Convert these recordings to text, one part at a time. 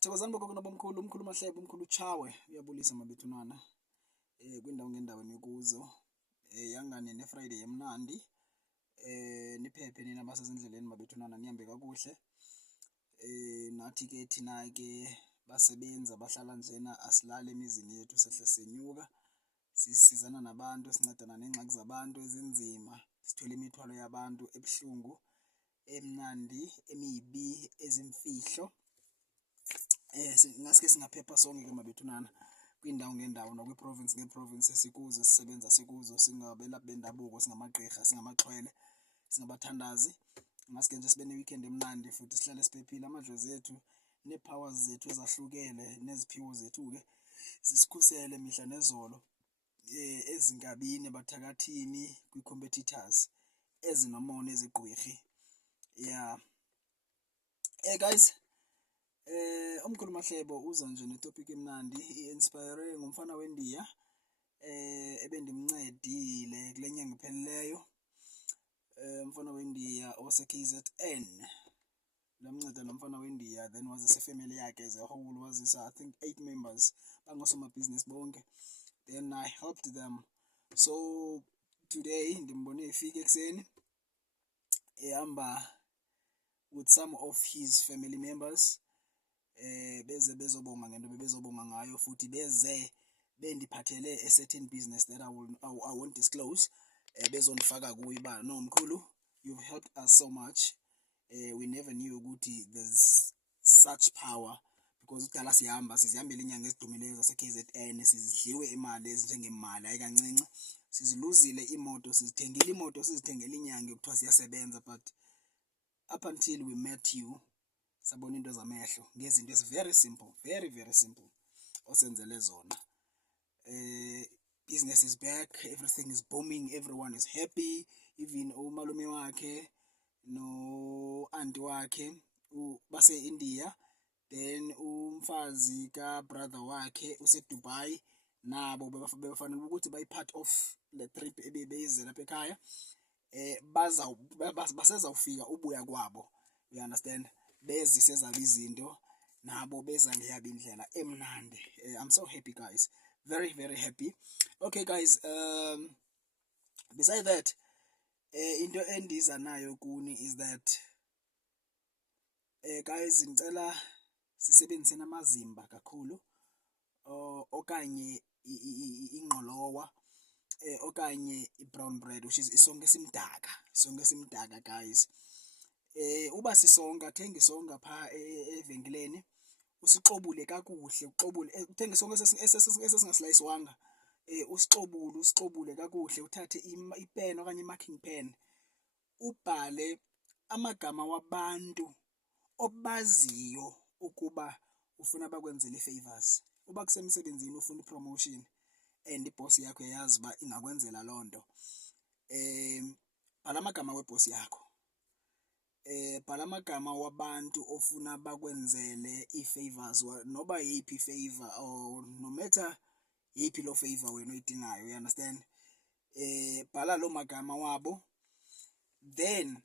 Thokozani bogogo nabomkhulu, umkhulu Mahlebe, umkhulu Chawe, uyabulisa mabethunana. Kwindawo ngendawo nikuzo. Yangane ne-Friday yemnandi. Niphephe nina basezindleleni mabethunana, nihambe kakuhle. Nathi ke thina ke basebenza bahlala njena asilale emizini yethu sehle senyuka. Sisizana nabantu, sincedana nengxaki zabantu ezinzima, sithwele imithwalo yabantu ebuhlungu, emnandi, emibi, ezimfihlo. Ngaske singaphepha sonke ke mabethunana kwindawo ngendawo nakwi-province nge-province esikuzo sisebenza sikuzo, singabelaphi bendabuko, singamagqirha, singamaxhwele, singabathandazi. Ngaske nje sibe ne-weekend emnandi futhi sihlale siphephile. Amadlozi ethu nee-powers zethu ezahlukene neziphiwo zethu ke zisikhusele mihla nezolo ezinkabini, abathakathini, kwi-competitors ezinomona, ezigqwirhi. Guys, umkhulu Mahlebo uza nje netopic emnandi, i-inspire ngumfana weNdiya ebendimncedile kule nyanga iphelileyo. Umfana weNdiya ose-KZN, lamnceda lo mfana weNdiya, then wazisa ifamily yakhe as a whole, wazisa I think 8 members bangosomabhizinisi bonke, then I helped them. So today ndimbone efika ekuseni ehamba with some of his family members, beze bezobonga ngento bezobonga ngayo, futhi beze bendiphathele a certain business that I won't disclose. Bezondifaka kuyo uba no mkhulu, you've helped us so much. We never knew ukuthi there's such power, because kudala sizihambela inyanga ezidumileyo zase-KZN, sizidliwe imali ezinjengemali ayikancinci, siziluzile imoto, sizithengile imoto, sizithengele inyanga kuthiwa ziyasebenza, but up until we met you sabona into zamehlo ngezinto ezi very simple, very very simple osenzele zona. Business is back, everything is booming, everyone is happy, even umalume wakhe no auntie wakhe base-India, then umfazi ka brother wakhe use-Dubai, nabo bebafanele ukuthi bayi-part of the trip ebebeze lapha ekhaya. Basezawufika ubuya kwabo, you understand, bezise zabo izinto, nabo beza ngeyabo indlela emnandi. I'm so happy guys, very very happy. Okay guys, besides that, into endiza nayo kuni is that guys, ngicela sisebenziseni amazimba kakhulu, okanye ingqolowa, okanye i-brown bread, which is isonka esimdaka guys. Uba sisonka, thenga isonka pha evenkileni, usixobule kakuhle, uthenga isonka esesingaslayiswanga, usixobule kakuhle, uthathe ipen okanye i-marking pen, ubhale amagama wabantu obaziyo ukuba ufuna bakwenzele i-favors. Uba kusemsebenzini ufuna i-promotion and iboss yakho yayazi uba ingakwenzela loo nto, bhala amagama webhosi yakho, bhala amagama wabantu ofuna bakwenzele ii-favors, noba yeyiphi i-favor or no matter yeyiphi loo favor wena oyidingayo, you understand. Bhala loo magama wabo, then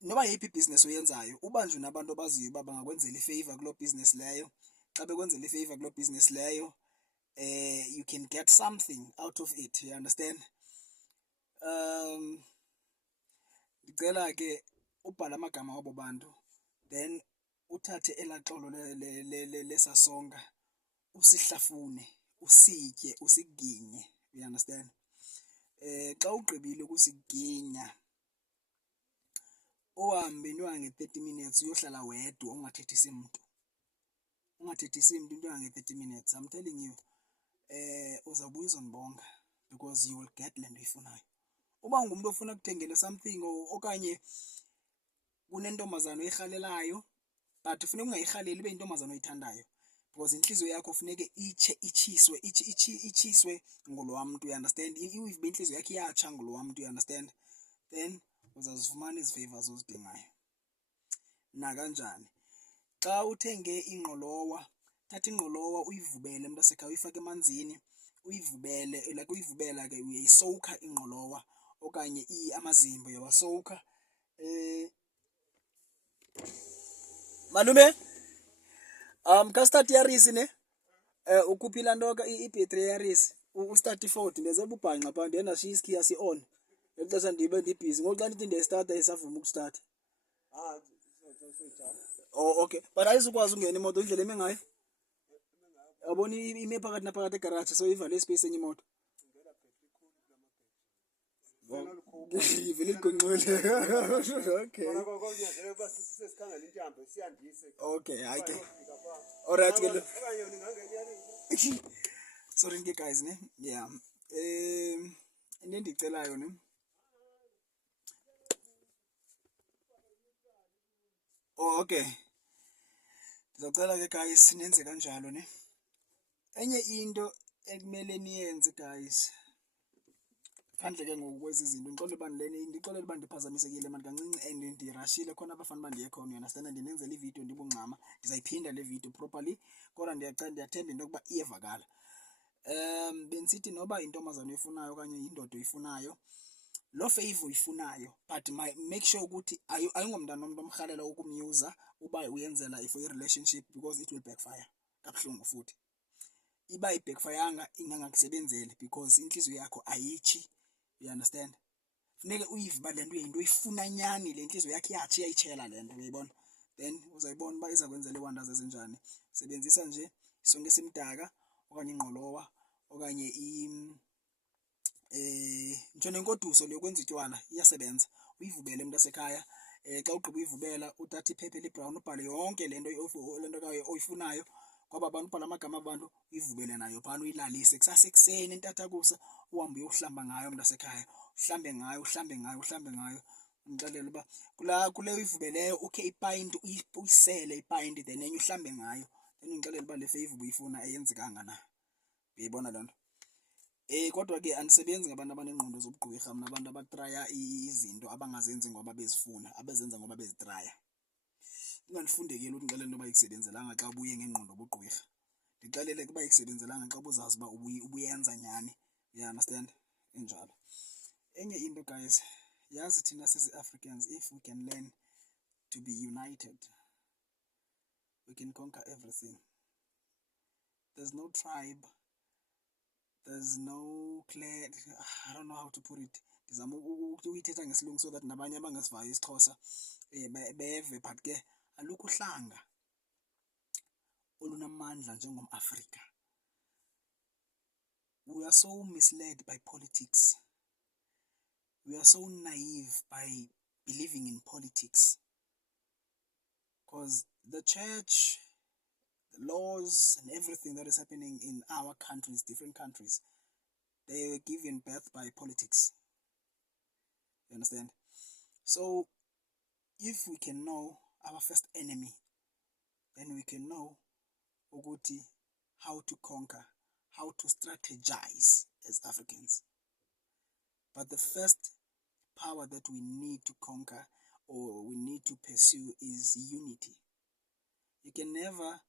noba yeyiphi ibhizinesi oyenzayo, ubanjwe nabantu abaziyo uba bangakwenzela i-favor kuloo business leyo. Xa bekwenzela i-favor kuloo business leyo, you can get something out of it, you understand. Ndicela ke ubhale amagama wabo bantu, then uthathe elaa xolo lesasonka, usihlafune, usitye, usiginye, you understand. Xa ugqibile ukusiginya, uhambe into yange-30 minutes uyohlala wedwa, ungathethisi mntu, into yange-30 minutes. I'm telling you, uzawubuya uzondibonga, because you will get le nto uyifunayo. Uba ungumntu ofuna kuthengele something, okanye kunentombazana oyirhalelayo, but funeka ungayirhaleli, ibe yintombazana oyithandayo, because intliziyo yakho funeke itshiswe ngulo mntu, you understand. Ibe intliziyo yakho iyatsha ngulo mntu, you understand. Then uzazifumana ezi favors ozidingayo. Nakanjani, xa uthenge ingqolowa, thatha ingqolowa uyivubele mntasekhaya, uyifake emanzini, uyivubele, like uyivubela ke uyayisowukha ingqolowa okanye amazimba uyawasowukha. Malume, ka-start Yaris ne? Ukhuphila nto ka ibhetri yeyaris ustart i-40 ndenze ububhanxa phaa ndiye ndashiya iskiya si-on ngeli xesha ndibe ndibhizi ngoku xa ndithi ndiyayistata isavuma ukustarta. Oh, okay, but ayizukwazi ungena imoto indlela eme ngayo. Yabona ime phakathi naphakathi egaraji so ivale ispace enye imoto. Ivele igonqule. Okay. Okay, hayi ke. Alright ke. Sorry ke guys ne. Yeah. Into endicelayo ne. Oh, okay. Ndizocela ke guys nenze kanjalo ne. Enye into ekumele niyenze guys. Phandle ke ngoku kwezi zinto ndixolele uba ndiphazamisekile mani kancinci and ndirashile khona abafana uba ndiye khona, understand, ndinenzela ividiyo ndibungxama ndizayiphinda le video properly kodwa ndiyathemba into yokuba iyevakala. Bendisithi noba intombazana oyifunayo okanye yindoda oyifunayo, lo favor uyifunayo, but make sure ukuthi ayingomntana omntu omrhalela ukumyuza uba uyenzela for i-relationship because it will backfire kabuhlungu futhi. Iba ibhackfireyanga ingangakusebenzeli because intliziyo yakho ayitshi. You understand? Funeke uyive uba le nto yinto oyifuna nyani, le ntliziyo yakho iyatsho iyayitshela le nto, uyayibona? Then uzayibona uba iza kwenzela iiwonders ezinjani. Sebenzisa nje isonka esimdaka okanye ingqolowa okanye nje nenkoduso le yokwenza itywala iyasebenza. Uyivubele mntasekhaya. Xa ugqiba uyivubela uthathe iphepha elibrown ubhale yonke le nto oyifunayo kwaba bantu, ubhala amagama abantu, uyivubele nayo phana uyilalise kusasekuseni entatakusa uhambe uyohlamba ngayo mntasekhaya. Uhlambe ngayo ndixelele uba kule uyivubeleyo ukhe ipayinti uyisele ipayinti then enye uhlambe ngayo then undixelele uba le favor uyifuna ayenzekanga na. Uyayibona loo nto? Kodwa ke andisebenzi ngabantu abaneengqondo zobugqwirha, mna abantu abatraya izinto abangazenzi ngoba bezifuna, abezenza ngoba bezitraya. Ungandifundekeli undixelele into yoba ikusebenzelanga xa ubuye ngengqondo obugqwirha. Ndixelele ukuba ikusebenzelanga xa ubuzazi uba ubuyenza nyani. You understand? Injalo. Enye into guys, yazi thina sisi-Africans, if we can learn to be united, we can conquer everything. There's no tribe, there's no clan, I don't know how to put it. Ndizama ukuyithetha ngesilungu so that nabanye abangasivayo isiXhosa beve, but ke alukho uhlanga olunamandla njengomAfrika. We are so misled by politics. We are so naive by believing in politics. Because the church, the laws and everything that is happening in our countries, different countries, they were given birth by politics. You understand? So if we can know our first enemy, then we can know how to conquer, how to strategize as Africans. But the first power that we need to conquer or we need to pursue is unity. You can never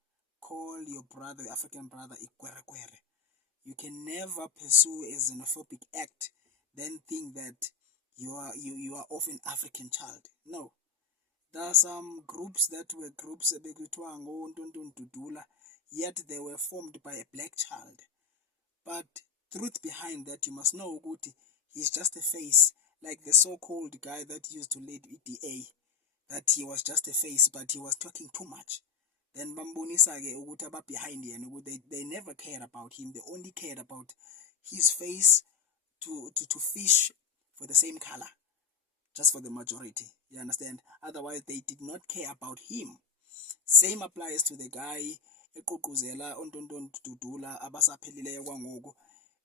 call your brother, your African brother, ikwerekwere. You can never pursue a xenophobic act, then think that you are of an African child. No. There are some groups that were groups yet they were formed by a black child. But truth behind that, you must know he's just a face, like the so-called guy that used to lead EDA, that he was just a face, but he was talking too much. Then bambonisa ke behind him, they never cared about him. They only cared about his face to fish for the same color, just for the majority. You understand? Otherwise, they did not care about him. Same applies to the guy eqhuquzela ontonton Dudula abasaphelileyo kwangoku.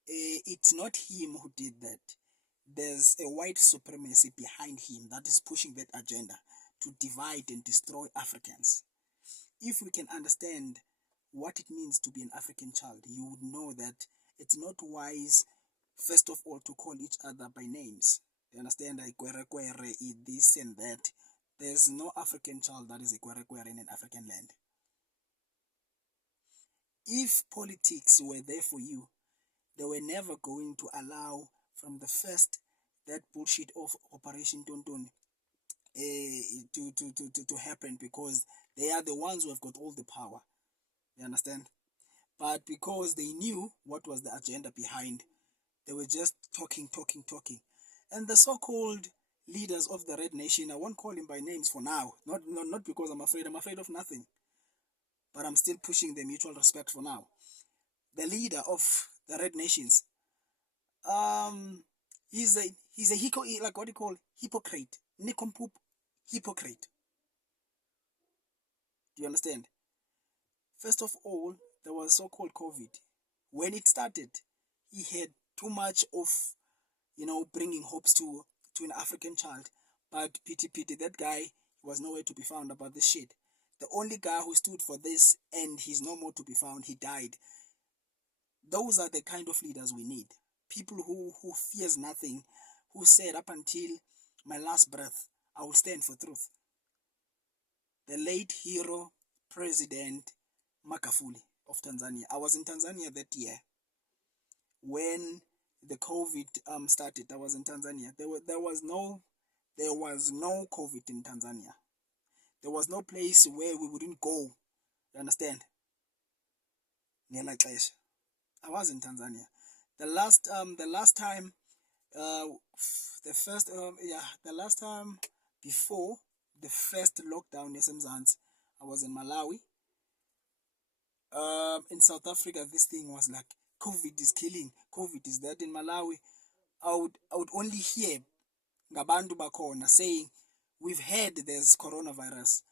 It's not him who did that. There's a white supremacy behind him that is pushing that agenda to divide and destroy Africans. If we can understand what it means to be an African child, you would know that it's not wise, first of all, to call each other by names. You understand? Like kwere, this and that. There's no African child that is a kwere in an African land. If politics were there for you, they were never going to allow from the first that bullshit of Operation Tonton to happen, because They are the ones who have got all the power. You understand? But because they knew what was the agenda behind, they were just talking. And the so-called leaders of the Red Nation, I won't call him by names for now. Not because I'm afraid of nothing. But I'm still pushing the mutual respect for now. The leader of the Red Nations, he's a like what do you call hypocrite. Nincompoop hypocrite. Do you understand? First of all, there was so-called COVID. When it started, he had too much of, bringing hopes to an African child. But pity, that guy was nowhere to be found about this shit. The only guy who stood for this, and he's no more to be found, he died. Those are the kind of leaders we need. People who fears nothing, who said up until my last breath, I will stand for truth. The late hero, President Magufuli of Tanzania. I was in Tanzania that year when the COVID started. I was in Tanzania. There was no COVID in Tanzania. There was no place where we wouldn't go. You understand? I was in Tanzania. The last time, the last time before the first lockdown yasemzansi, I was in Malawi. In South Africa, this thing was like, COVID is killing, COVID is that. In Malawi, I would only hear ngabantu bakhona saying, we've heard there's coronavirus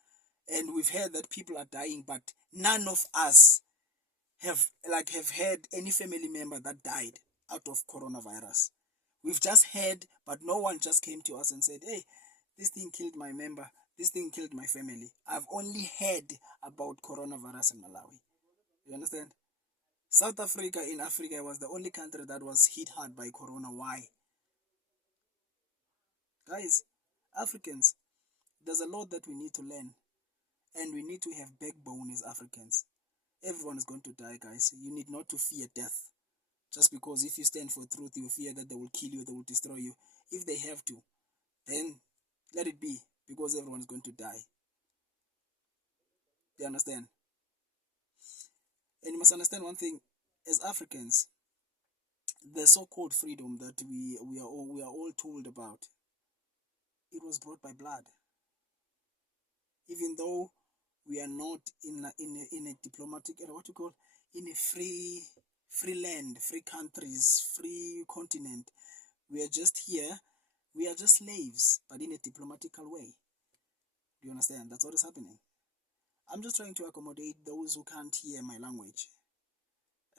and we've heard that people are dying, but none of us have heard any family member that died out of coronavirus. We've just heard, but no one just came to us and said, hey, this thing killed my member, this thing killed my family. I've only heard about coronavirus in Malawi. You understand? South Africa in Africa was the only country that was hit hard by corona. Why? Guys, Africans, there's a lot that we need to learn. And we need to have backbone as Africans. Everyone is going to die, guys. You need not to fear death. Just because if you stand for truth, you fear that they will kill you, they will destroy you. If they have to, then let it be, because everyone is going to die. Do you understand? And you must understand one thing. As Africans, the so-called freedom that we are all told about, it was brought by blood. Even though we are not in a diplomatic, in a free land, free countries, free continent. We are just here. We are just slaves, but in a diplomatical way. Do you understand? That's what is happening. I'm just trying to accommodate those who can't hear my language.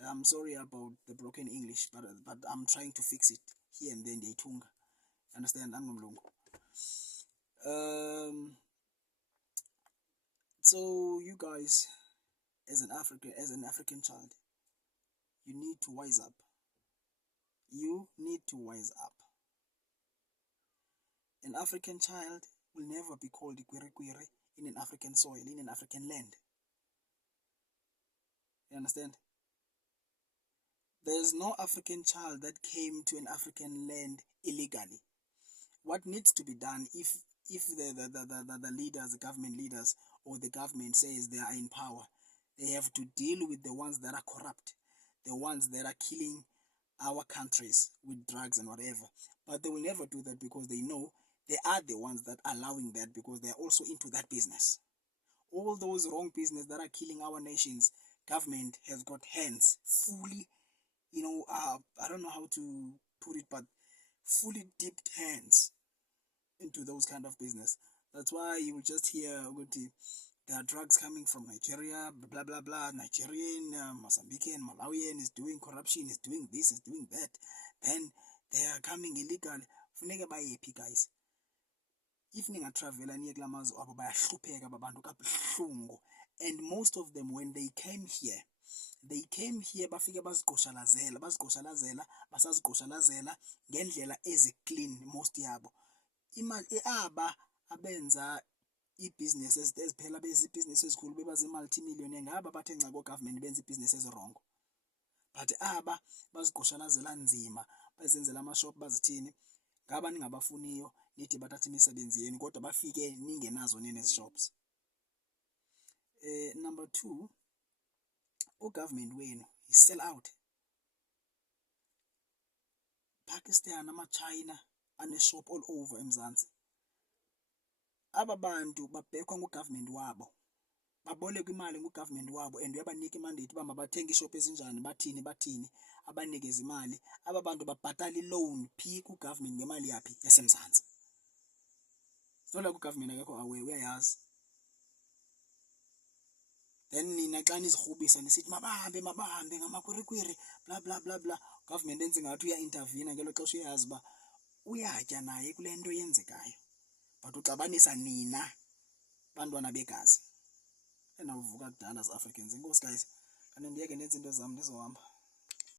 I'm sorry about the broken English, but I'm trying to fix it here and then. Understand? So you guys, as an African child, you need to wise up. You need to wise up. An African child will never be called Kwiri in an African soil, in an African land. You understand? There is no African child that came to an African land illegally. What needs to be done, if the leaders, the government leaders, or the government says they are in power, they have to deal with the ones that are corrupt, the ones that are killing our countries with drugs and whatever. But they will never do that, because they know they are the ones that are allowing that, because they are also into that business. All those wrong business that are killing our nations, government has got hands fully, I don't know how to put it, but fully dipped hands into those kind of business. That's why you will just hear there are drugs coming from Nigeria, blah blah blah. Nigerian, Mozambican, Malawian is doing corruption, is doing this, is doing that. Then they are coming illegal. Funeka bayepi, guys. If ninga travel niye kulamazo abo bayahlupheka abantu kabuhlungu. And most of them, when they came here bafike bazigqoshalazela ngendlela clean most yabo. Imali aba abenza i-business eziphela bezi-business ezikhulu bebazi multi-millionaire, ngaba bathe nca ko-government benza i-business ezirong. But aba bazigqoshalazela nzima, bazenzela ama-shop, bazithini. Ngaba ningabafuniyo nithi bathatha imisebenzi yenu, kodwa bafike ningenazo nene shops. Number 2, ugovernment wenu yi-sell out. Pakistan, ama-China ane-shop all over eMzantsi. Aba bantu babhekwa ngugovernment wabo, babolekwa imali ngugovernment wabo, and uyabanika imandate uba mabathenge iishop ezinjani, bathini, abanikeze imali. Aba bantu babhatala i-loan phi kugovernment ngemali yaphi? YaseMzantsi. It's not like ugovernment akekho aware, uyayazi. Then nina xa nizirhubisa nisithi mabahambe ngamakwirikwiri bla bla bla bla, government enze ngathi uya-intervene ngelo xesha uyayazi uba uyatya naye kule nto yenzekayo, but uxabanisa nina bantwana begazi. Endawuvuka kudala as Africans. Enkosi guys, kanti ndiyeke ndenze into zam ndizohamba.